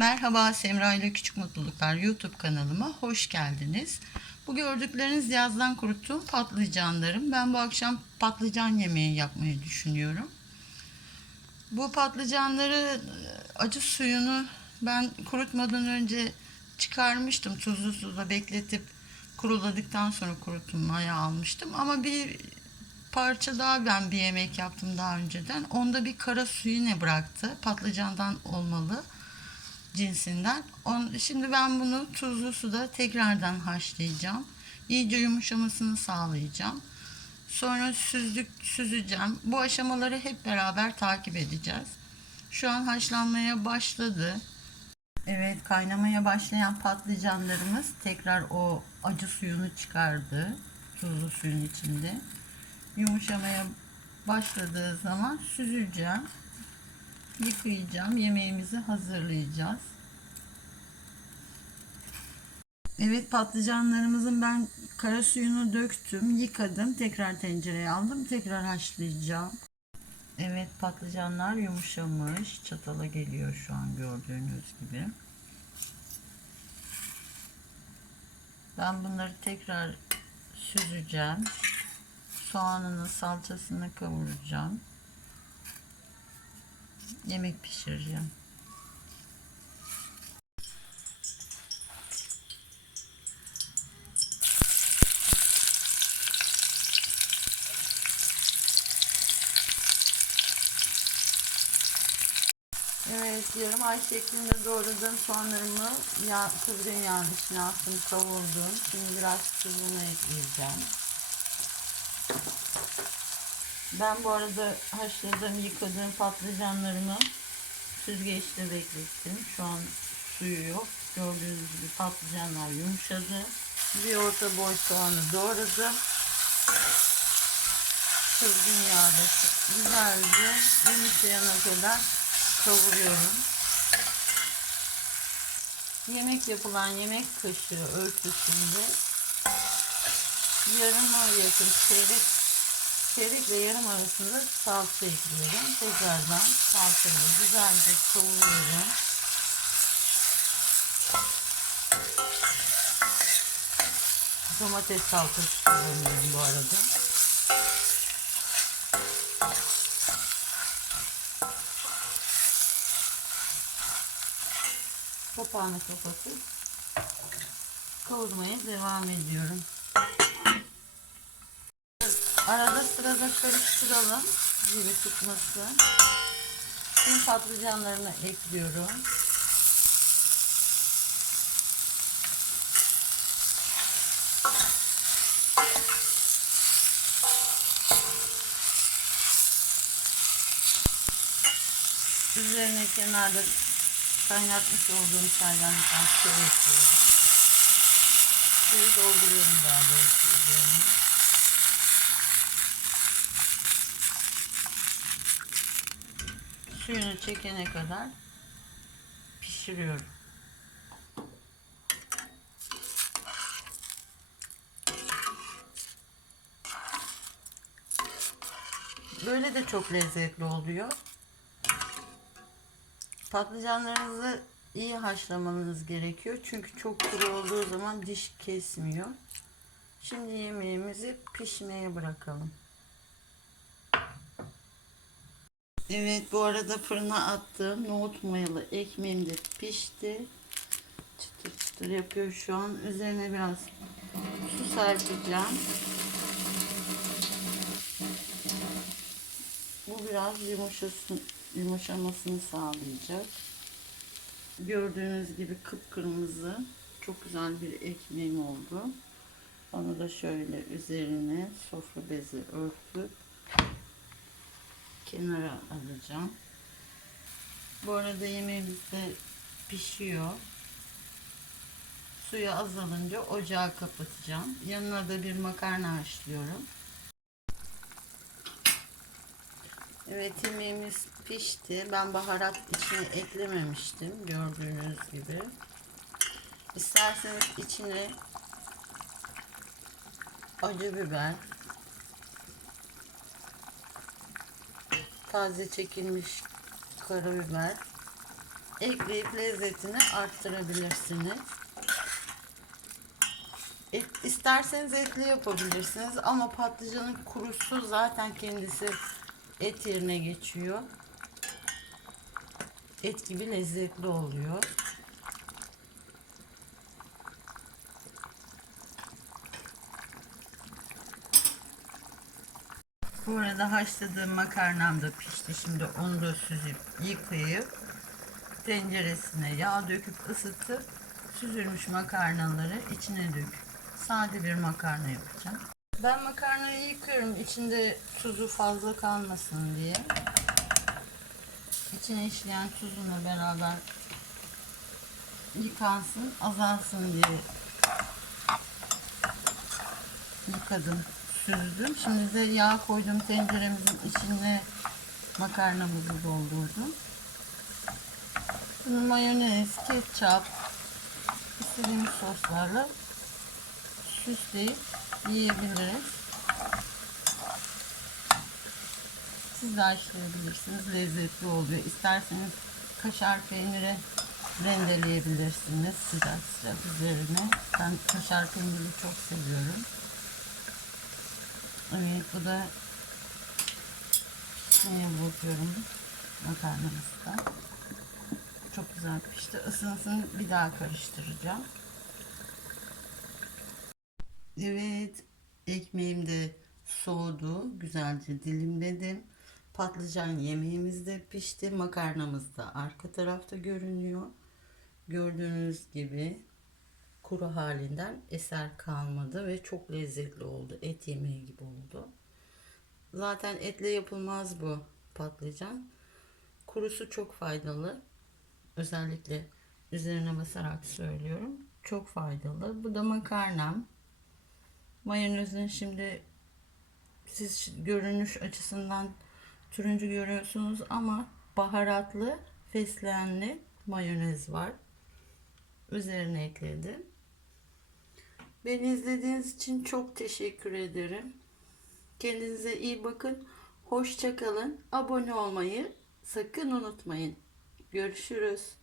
Merhaba Semra ile Küçük Mutluluklar YouTube kanalıma hoş geldiniz. Bu gördükleriniz yazdan kuruttuğum patlıcanlarım. Ben bu akşam patlıcan yemeği yapmayı düşünüyorum. Bu patlıcanları e, acı suyunu ben kurutmadan önce çıkarmıştım. Tuzlu suda bekletip kuruladıktan sonra kurutulmaya almıştım. Ama bir parça daha ben bir yemek yaptım daha önceden. Onda bir kara suyu ne bıraktı? Patlıcandan olmalı cinsinden. On, şimdi ben bunu tuzlu suda tekrardan haşlayacağım. İyice yumuşamasını sağlayacağım. Sonra süzdük, süzeceğim. Bu aşamaları hep beraber takip edeceğiz. Şu an haşlanmaya başladı. Evet kaynamaya başlayan patlıcanlarımız tekrar o acı suyunu çıkardı. Tuzlu suyun içinde. Yumuşamaya başladığı zaman süzeceğim yıkayacağım. Yemeğimizi hazırlayacağız. Evet patlıcanlarımızın ben kara suyunu döktüm, yıkadım. Tekrar tencereye aldım. Tekrar haşlayacağım. Evet patlıcanlar yumuşamış. Çatala geliyor şu an gördüğünüz gibi. Ben bunları tekrar süzeceğim. Soğanını, salçasını kavuracağım yemek pişireceğim. Evet yarım ay şeklinde doğradığım soğanlarımı yağ, kıvrım yağın içine attım kavurdum. Şimdi biraz tuzunu ekleyeceğim. Ben bu arada haşladığım, yıkadığım patlıcanlarımı süzgeçte beklettim. Şu an suyu yok. Gördüğünüz gibi patlıcanlar yumuşadı. Bir orta boy soğanı doğradım. Kızgın yağda güzelce yumuşayana kadar kavuruyorum. Yemek yapılan yemek kaşığı ölçüsünde yarıma yakın çeyrek çeyrek ve yarım arasında salça ekliyorum. Tekrardan salçayı güzelce kavuruyorum. Domates salçası kullanıyorum bu arada. Kapağını kapatıp kavurmaya devam ediyorum. Arada sırada karıştıralım gibi tutması. Şimdi patlıcanlarını ekliyorum. Üzerine kenarda kaynatmış olduğum çaydanlıktan su ekliyorum. Suyu dolduruyorum daha doğrusu üzerine. Suyunu çekene kadar pişiriyorum. Böyle de çok lezzetli oluyor. Patlıcanlarınızı iyi haşlamanız gerekiyor. Çünkü çok kuru olduğu zaman diş kesmiyor. Şimdi yemeğimizi pişmeye bırakalım. Evet bu arada fırına attığım nohut mayalı ekmeğim de pişti. Çıtır çıtır yapıyor şu an. Üzerine biraz su serpeceğim. Bu biraz yumuşasın, yumuşamasını sağlayacak. Gördüğünüz gibi kıpkırmızı çok güzel bir ekmeğim oldu. Onu da şöyle üzerine sofra bezi örtüp kenara alacağım. Bu arada yemeğimiz de pişiyor. Suyu azalınca ocağı kapatacağım. Yanına da bir makarna haşlıyorum. Evet yemeğimiz pişti. Ben baharat içine eklememiştim. Gördüğünüz gibi. İsterseniz içine acı biber, taze çekilmiş karabiber ekleyip lezzetini arttırabilirsiniz. Et, isterseniz etli yapabilirsiniz ama patlıcanın kurusu zaten kendisi et yerine geçiyor. Et gibi lezzetli oluyor. Bu arada haşladığım makarnam da pişti. Şimdi onu da süzüp yıkayıp tenceresine yağ döküp ısıtıp süzülmüş makarnaları içine döküp sade bir makarna yapacağım. Ben makarnayı yıkıyorum içinde tuzu fazla kalmasın diye. İçine işleyen tuzunla beraber yıkansın, azalsın diye yıkadım, süzdüm. Şimdi de yağ koydum tenceremizin içine makarnamızı doldurdum. Bunu mayonez, ketçap, istediğimiz soslarla süsleyip yiyebiliriz. Siz de haşlayabilirsiniz. Lezzetli oluyor. İsterseniz kaşar peyniri rendeleyebilirsiniz sıcak sıcak üzerine. Ben kaşar peyniri çok seviyorum. Evet bu da pişmeye bırakıyorum makarnamızı da. Çok güzel pişti. Isınsın bir daha karıştıracağım. Evet ekmeğim de soğudu. Güzelce dilimledim. Patlıcan yemeğimiz de pişti. Makarnamız da arka tarafta görünüyor. Gördüğünüz gibi kuru halinden eser kalmadı ve çok lezzetli oldu. Et yemeği gibi oldu. Zaten etle yapılmaz bu patlıcan. Kurusu çok faydalı. Özellikle üzerine basarak söylüyorum. Çok faydalı. Bu da makarnam. Mayonezin şimdi siz görünüş açısından turuncu görüyorsunuz ama baharatlı fesleğenli mayonez var. Üzerine ekledim. Beni izlediğiniz için çok teşekkür ederim. Kendinize iyi bakın. Hoşça kalın. Abone olmayı sakın unutmayın. Görüşürüz.